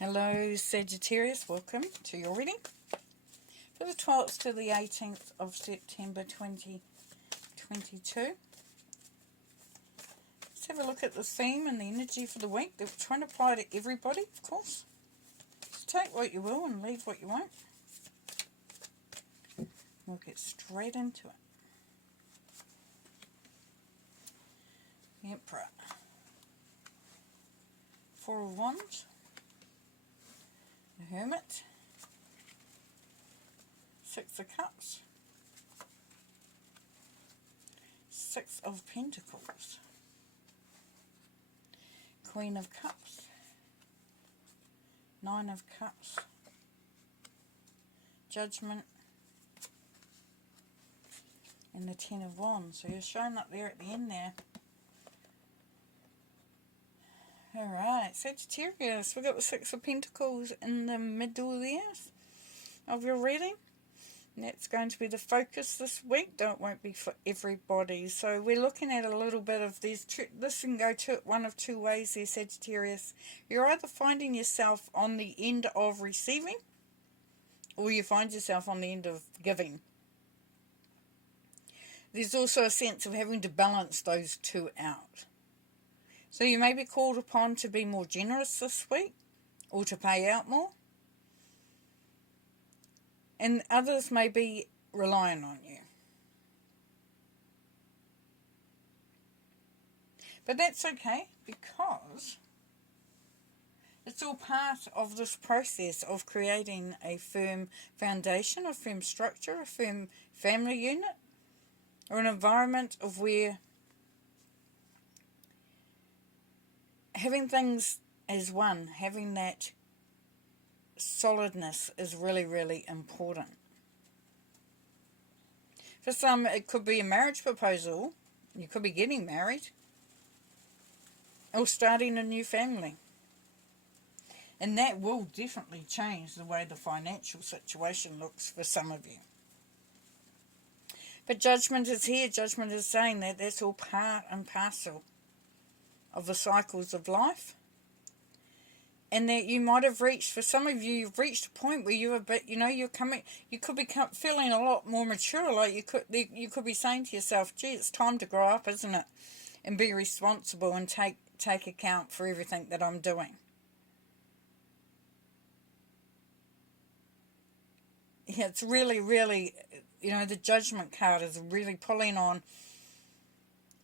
Hello Sagittarius, welcome to your reading for the 12th to the 18th of September 2022. Let's have a look at the theme and the energy for the week. They're trying to apply to everybody, of course. Just take what you will and leave what you won't. We'll get straight into it. The Emperor. Four of Wands. The Hermit, Six of Cups, Six of Pentacles, Queen of Cups, Nine of Cups, Judgment, and the Ten of Wands. So you're showing up there at the end there. Alright, Sagittarius, we've got the Six of Pentacles in the middle there of your reading. And that's going to be the focus this week, though it won't be for everybody. So we're looking at a little bit of this can go to one of two ways there, Sagittarius. You're either finding yourself on the end of receiving, or you find yourself on the end of giving. There's also a sense of having to balance those two out. So you may be called upon to be more generous this week, or to pay out more. And others may be relying on you. But that's okay, because it's all part of this process of creating a firm foundation, a firm structure, a firm family unit, or an environment of where having things as one, having that solidness is really, really important. For some, it could be a marriage proposal. You could be getting married, or starting a new family. And that will definitely change the way the financial situation looks for some of you. But judgment is here. Judgment is saying that that's all part and parcel of the cycles of life, and that you might have reached, for some of you, you've reached a point where you're a bit, you could be feeling a lot more mature. Like you could be saying to yourself, gee, it's time to grow up, isn't it, and be responsible and take account for everything that I'm doing. Yeah, it's really, really, the Judgment card is really pulling on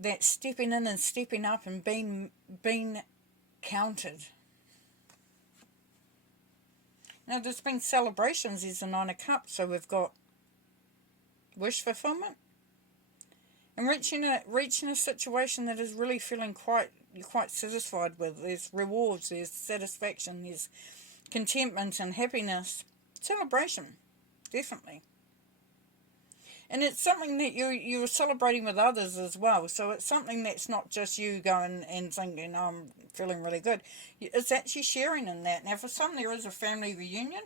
that stepping in and stepping up and being counted. Now, there's been celebrations. There's the Nine of Cups, so we've got wish fulfillment and reaching a situation that is really feeling quite satisfied with. There's rewards, there's satisfaction, there's contentment and happiness, celebration, definitely. And it's something that you're celebrating with others as well. So it's something that's not just you going and thinking, oh, I'm feeling really good. It's actually sharing in that. Now, for some, there is a family reunion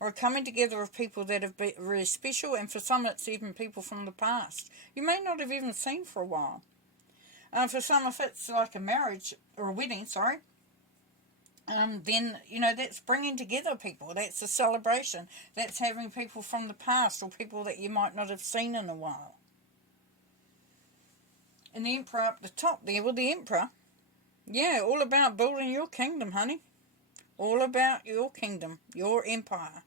or a coming together of people that have been really special. And for some, it's even people from the past you may not have even seen for a while. For some, if it's like a marriage or a wedding, then, that's bringing together people. That's a celebration. That's having people from the past or people that you might not have seen in a while. And the Emperor up the top there, the Emperor, yeah, all about building your kingdom, honey. All about your kingdom, your empire.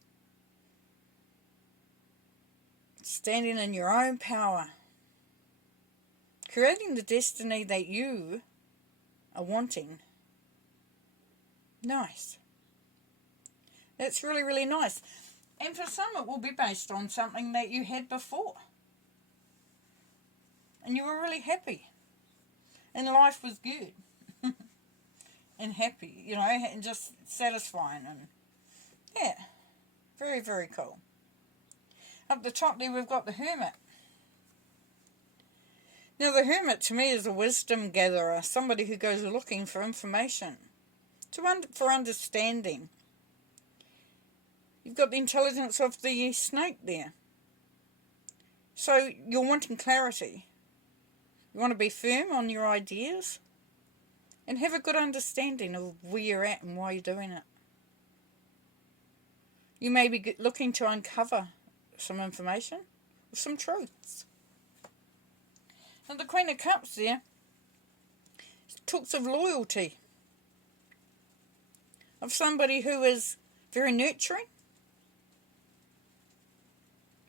Standing in your own power. Creating the destiny that you are wanting. Nice. That's really, really nice. And for some, it will be based on something that you had before. And you were really happy. And life was good. And happy, and just satisfying. And yeah, very, very cool. Up the top there, we've got the Hermit. Now, the Hermit to me is a wisdom gatherer, somebody who goes looking for information. For understanding. You've got the intelligence of the snake there. So you're wanting clarity. You want to be firm on your ideas and have a good understanding of where you're at and why you're doing it. You may be looking to uncover some information or some truths. And the Queen of Cups there talks of loyalty, of somebody who is very nurturing,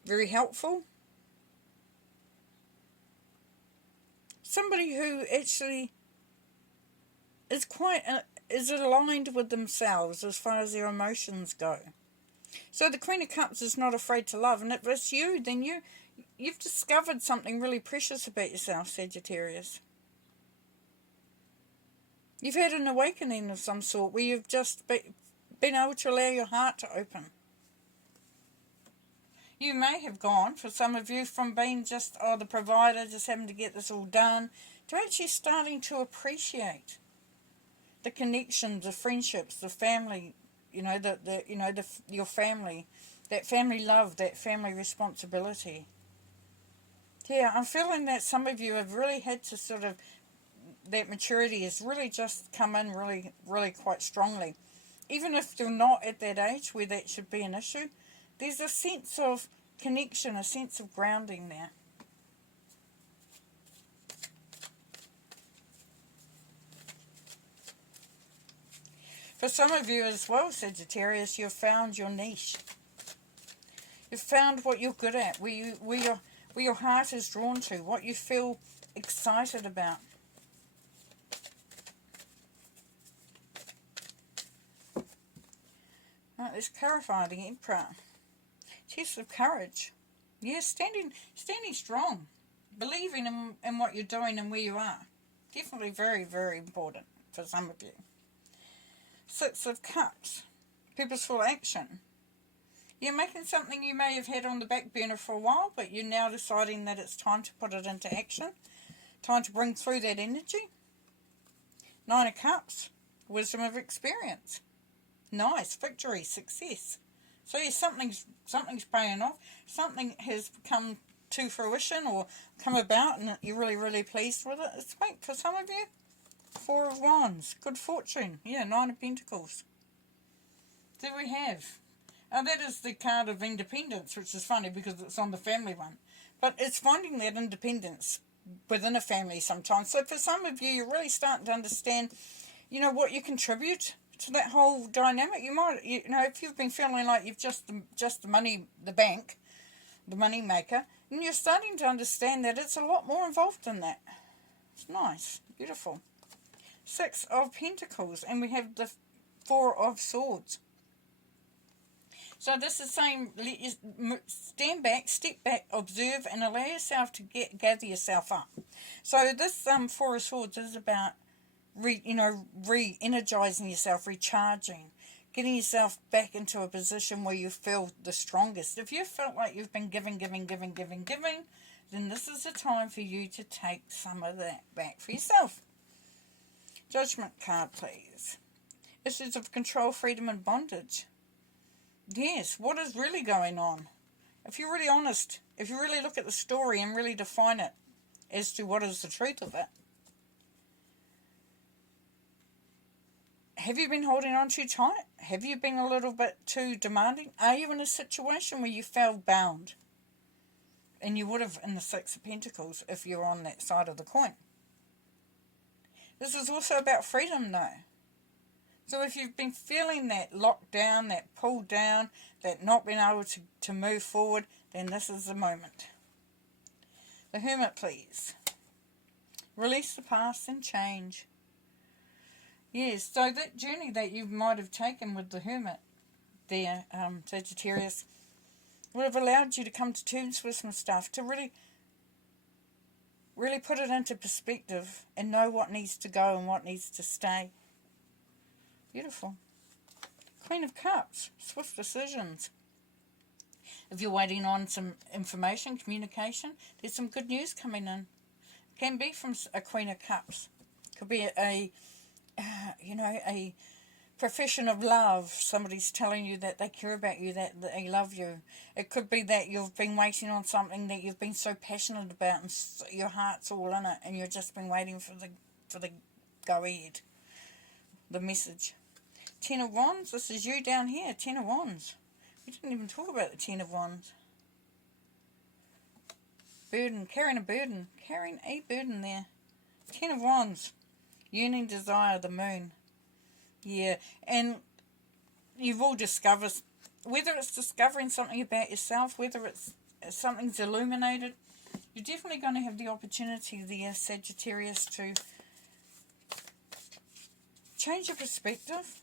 very helpful, somebody who actually is aligned with themselves as far as their emotions go. So the Queen of Cups is not afraid to love, and if it's you, then you've discovered something really precious about yourself, Sagittarius. You've had an awakening of some sort where you've just been able to allow your heart to open. You may have gone, for some of you, from being just, the provider, just having to get this all done, to actually starting to appreciate the connections, the friendships, the family, your family, that family love, that family responsibility. Yeah, I'm feeling that some of you have really had to sort of, that maturity has really just come in really, really quite strongly. Even if you're not at that age where that should be an issue, there's a sense of connection, a sense of grounding there. For some of you as well, Sagittarius, you've found your niche. You've found what you're good at, where your heart is drawn to, what you feel excited about. Right, let's clarify the Emperor. Test of courage. Yeah, standing strong. Believing in what you're doing and where you are. Definitely very, very important for some of you. Six of Cups. Purposeful action. You're making something you may have had on the back burner for a while, but you're now deciding that it's time to put it into action. Time to bring through that energy. Nine of Cups. Wisdom of experience. Nice. Victory. Success. So yeah, something's paying off. Something has come to fruition or come about and you're really, really pleased with it. It's great for some of you. Four of Wands. Good fortune. Yeah, Nine of Pentacles. There we have. That is the card of independence, which is funny because it's on the family one. But it's finding that independence within a family sometimes. So for some of you, you're really starting to understand, what you contribute to that whole dynamic. You might, if you've been feeling like you've just the money, the bank, the money maker, and you're starting to understand that it's a lot more involved than that. It's nice. Beautiful. Six of Pentacles, and we have the Four of Swords. So this is saying, stand back, step back, observe, and allow yourself to gather yourself up. So this Four of Swords is about, re-energizing yourself, recharging, getting yourself back into a position where you feel the strongest. If you felt like you've been giving, then this is the time for you to take some of that back for yourself. Judgment card, please. Issues of control, freedom, and bondage. Yes, what is really going on? If you're really honest, if you really look at the story and really define it as to what is the truth of it. Have you been holding on too tight? Have you been a little bit too demanding? Are you in a situation where you felt bound? And you would have in the Six of Pentacles if you're on that side of the coin. This is also about freedom though. So if you've been feeling that locked down, that pulled down, that not being able to move forward, then this is the moment. The Hermit, please. Release the past and change. Yes, so that journey that you might have taken with the Hermit there, Sagittarius, would have allowed you to come to terms with some stuff, to really put it into perspective and know what needs to go and what needs to stay. Beautiful. Queen of Cups, swift decisions. If you're waiting on some information, communication, there's some good news coming in. It can be from a Queen of Cups. Could be a profession of love. Somebody's telling you that they care about you, that they love you. It could be that you've been waiting on something that you've been so passionate about and your heart's all in it and you've just been waiting for the go ahead, the message. Ten of Wands, this is you down here, Ten of Wands. We didn't even talk about the Ten of Wands. Burden, carrying a burden. Carrying a burden there. Ten of Wands. Yearning, desire, the moon. Yeah, and you've all discovered, whether it's discovering something about yourself, whether it's something's illuminated, you're definitely going to have the opportunity there, Sagittarius, to change your perspective,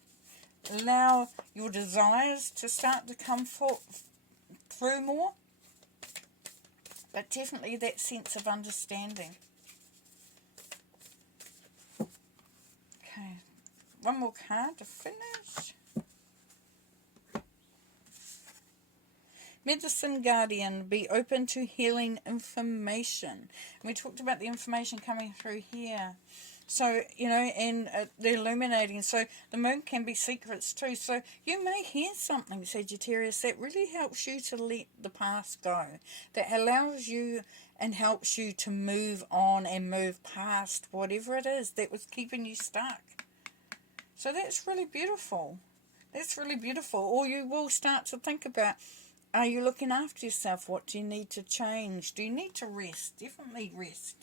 allow your desires to start to come through more, but definitely that sense of understanding. Okay, one more card to finish. Medicine Guardian, be open to healing information. And we talked about the information coming through here. So, you know, and the illuminating. So the moon can be secrets too. So you may hear something, Sagittarius, that really helps you to let the past go. That allows you and helps you to move on and move past whatever it is that was keeping you stuck. So that's really beautiful. That's really beautiful. Or you will start to think about, are you looking after yourself? What do you need to change? Do you need to rest? Definitely rest.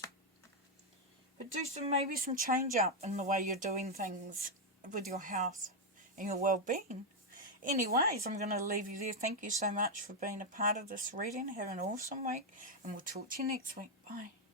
But do maybe some change up in the way you're doing things with your health and your well-being. Anyways, I'm going to leave you there. Thank you so much for being a part of this reading. Have an awesome week, and we'll talk to you next week. Bye.